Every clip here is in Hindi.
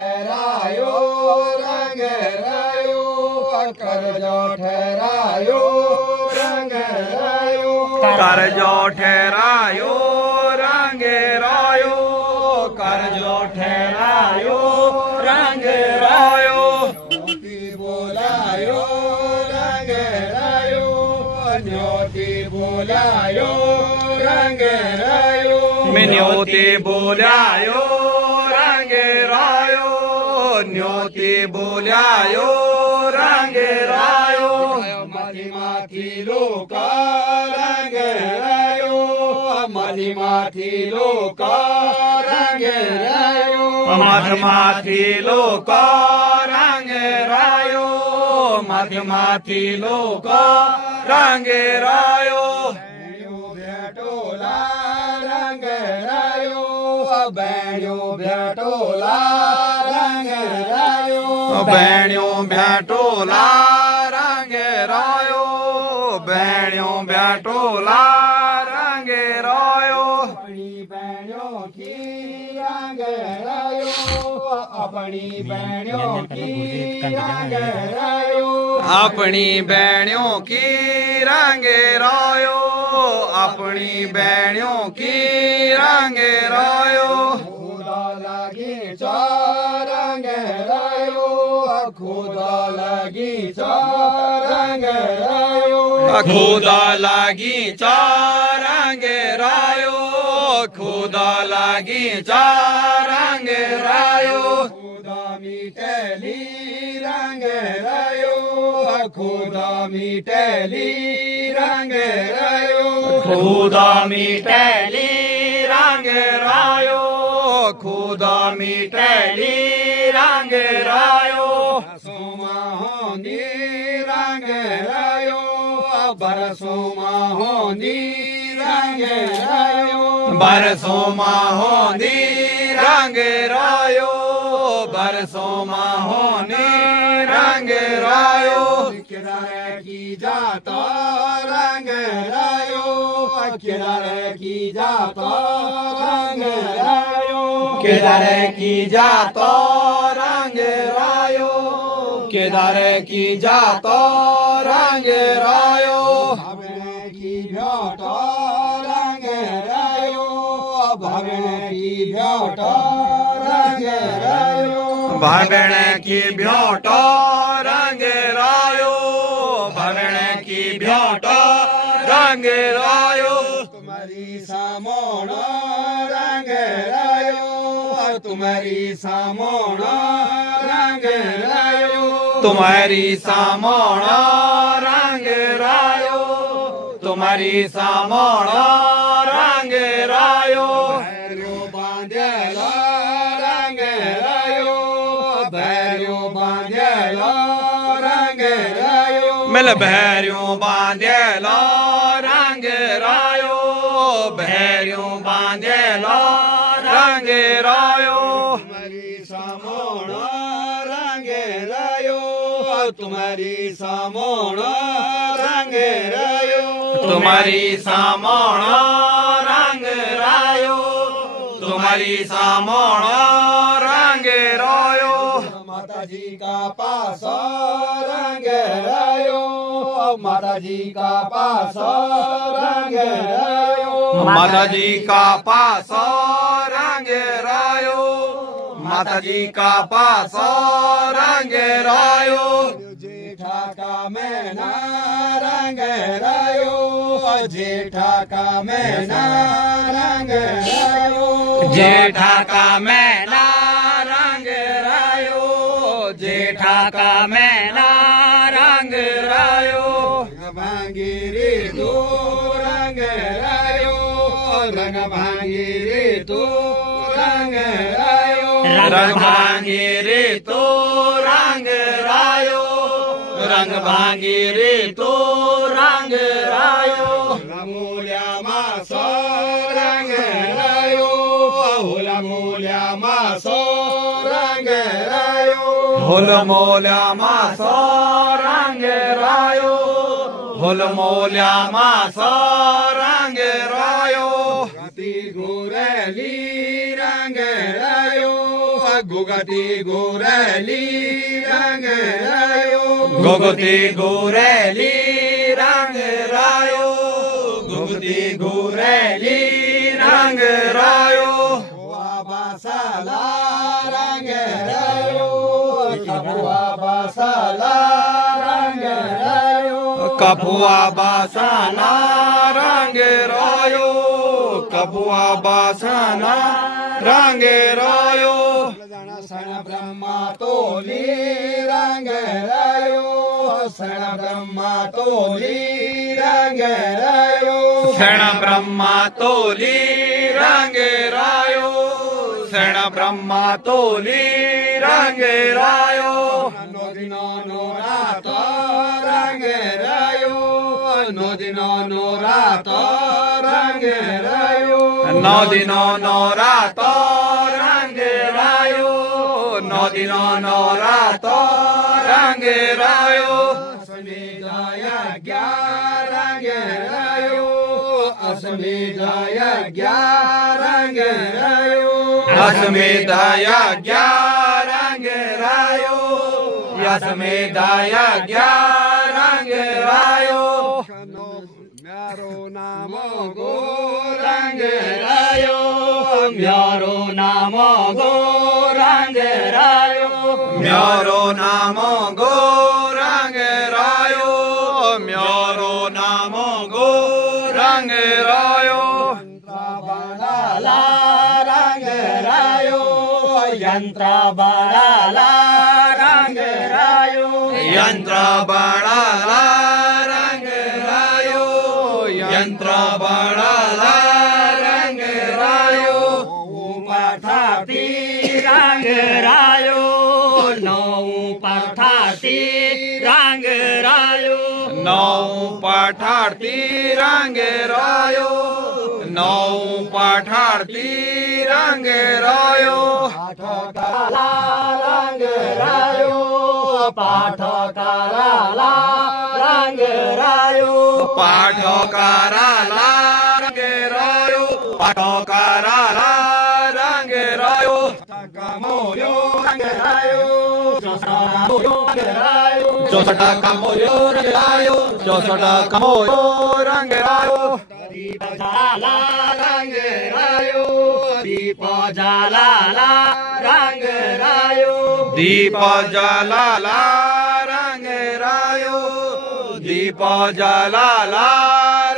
ठहरायो रंग रायो करजो ठहरायो रंग रायो करजो ठहरायो रंग रायो करजो ठहरायो रंग रायो न्योती बोलायो रंग रायो न्योती बोलायो रंग रायो न्योती बोलायो रंग रायो न्योती बोलायो रंग रायो माथी माथी लोका रंग रायो माथी माथी लोका रंग रायो माथी लोका रंग रायो माथी लोका रंग रायो भेटोला रंग रायो बैणो भेटोला रंग रायो बैण्यो भेटोला रंग रायो बैण्यो भेटोला रंग रायो अपनी बहनों की रंग रायो अपनी बहनों की रंग रायो अपनी बहनों की रंग रायो अपनी बहनों की रंग रायो खुदा लगी रंग रायो खुदा लगी रंग रायो खुदा लागी रंग रायो खुदा लागी रंग रायो खुदा मिटली रंग रायो खुदा मिटली रंग रायो खुदा मिटली रंग रायो खुदा मिटली रंग रायो सोमा होंदी रंग रायो बरसों होंदी रंग रायो बरसों होंदी रंग रायो बरसों होंदी रंग रायो किनारे की जाता रंग रायो किनारे की जाता रंग रायो केदारे की जातो रंग रायो केदारे की जातो रंग रायो भावने की भ्योटो रंग रायो भावने की भ्योटो रंग रायो भावण की भ्योटो रंग रायो भावण की भ्योटो रंग रायो तुम्हारी सामोणो रंग रायो तुम्हारी सामोणो रंग रायो तुम्हारी सामोणो रंग रायो तुम्हारी सामोणो रंग रायो भैरो बांधेलो रंग रायो भैरो बांधेलो रंग रायो मिल भैरियों बांधेलो रंग रायो भैरियों बांधेलो रंग रायो तुम्हारी सामोणो रंग रायो तुम्हारी सामोणो रंग रायो तुम्हारी सामोणो रंग रायो तुम्हारी सामोणो रंग रायो माता जी का पासो रंग रायो माता जी का पासो रंग रायो माता जी का पासो रंग रायो माता जी का पासो रंग रायो जेठा का मैना रंग रायो जेठा का मैना रंग रायो जेठा का मैना रंग रायो जेठा का मैना रंग रायो रंग भांगी रे तो रंग रायो रंग भांगी रे तो रंग रायो रंग भांगी रे तो रंग रायो रंग भांगी रे तो रंग रायो मूल्या मासो रंग रायो हुला मूल्या मासो रंग रायो हुल मोल्या मासो रंग रायो हुल मोल्या मासो रंग रायो गति घुरली रंग रायो गुगती गुरेली रंग रायो गुगती गुरेली रंग रायो गुगती गुरेली रंग रायो बासाला रंग रायो कपुआ बासाला रंग रायो कपुआ बासाला रंग रायो कपुआ बासाला रंग रायो सण ब्रह्मा तोली रंग रायो सण ब्रह्मा तोली रंग रायो शरण ब्रह्मा तोली रंग रायो शरण ब्रह्मा तोली रंग रायो नोदिनो नोरात रंग रायो नोदिनो नोरात रंग रायो नौ दिनो नौ रातो रंग रायो नौ दिनो नौ रातो रंग रायो अस्मिताय रंग रायो अस्मिताय रंग रायो अस्मिताय रंग रायो अस्मिताय रंग रायो म्यारो नाम गो रंग रायो म्यारो नाम गो रंग रायो म्यारो नाम गो रंग रायो म्यारो नाम गो रंग रायो बाळाला रंग रायो यंत्र बाळाला रंग रायो यंत्र बाळाला रंग रायो यंत्र बाळाला रंग रायो पाठाती रंग रायो नौ पाठाती रंग रायो नौ पाठार्थी रंग रायो नौ पाठार्थी रंग रायो पाठकाला रंग रायो पाठकाला रंग रायो पाठकाराला रंग रायो पाठकाराला रंग रायो कामोयो रंग रायो रंग रायो चौसठा कमोयो रंग रायो चौसठा कमोयो रंग रायो दीप जाला रंग रायो दीप जाला रंग रायो दीप जलाला रंग रायो दीप जलाला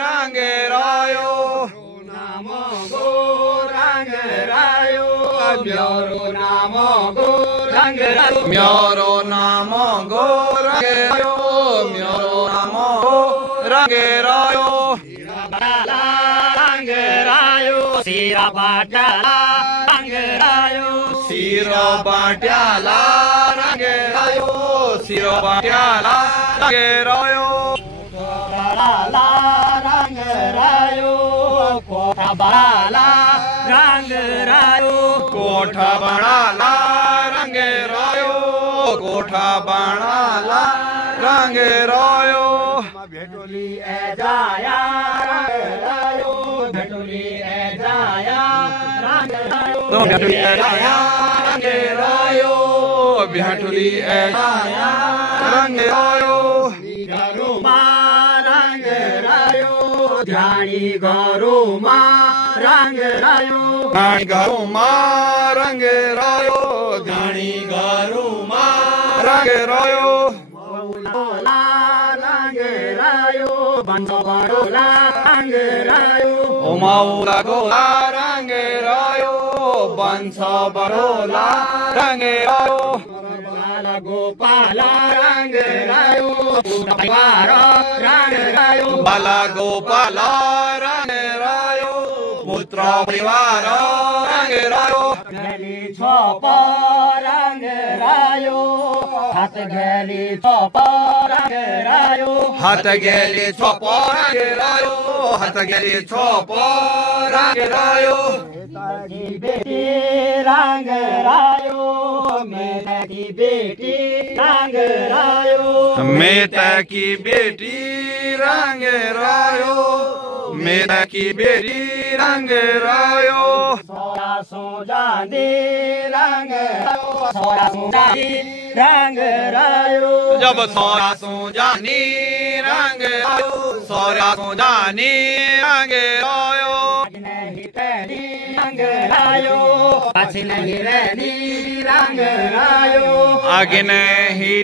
रंग रायो नाम गो रंग रायो म्यारो नाम गो रंग रायो म्यारो नाम गो रंग रायो म्यारो नाम गो रंग रायो बाला रंग रायो सिरा बाटाला रंग रायो सिरो बाट्याला रंग रायो सिरो बाट्याला रंग रायो बाला रंग रायो कोठा बाला रंग रायो कोठा बनाला रंग रायो कोठा बनाला रंग रायो भेटोली ए जाया रंग रायो भेटोली ए जाया रंग रायो भेटुली आया रंग रायो भेटुली आया रंग रायो घरोमा रंग रायो ध्यानी घरोमा रंग रायो ध्यानी घरोमा रंग रायो ध्यानी घरोमा रंग रायो मौला रंग रायो बंदो बड़ोला रंग रायो ओ मौला गोला रंग रायो बंस बड़ोला रंग रायो गोपाला रंग रायो परिवार रंग रायो बाला गोपाला रंग रायो पुत्र परिवार रंग रायो गली छोप रंग रायो हात गली छोप रंग रायो हात गेली छोप रंग रायो हात गेली छोप रंग रायो की बेटी रंग रायो मेरा की बेटी रंग रायो मेता की बेटी रंग रायो मेरा की बेटी रंग रायो सोया सोजानी रंग रायो सोया सोजानी रंग रायो जब सोया सोजानी रंग रायो सोया सोजानी रंग रायो नहीं तेरी रंग रायो पाछी नहीं रेनी रंग रायो आगे नहीं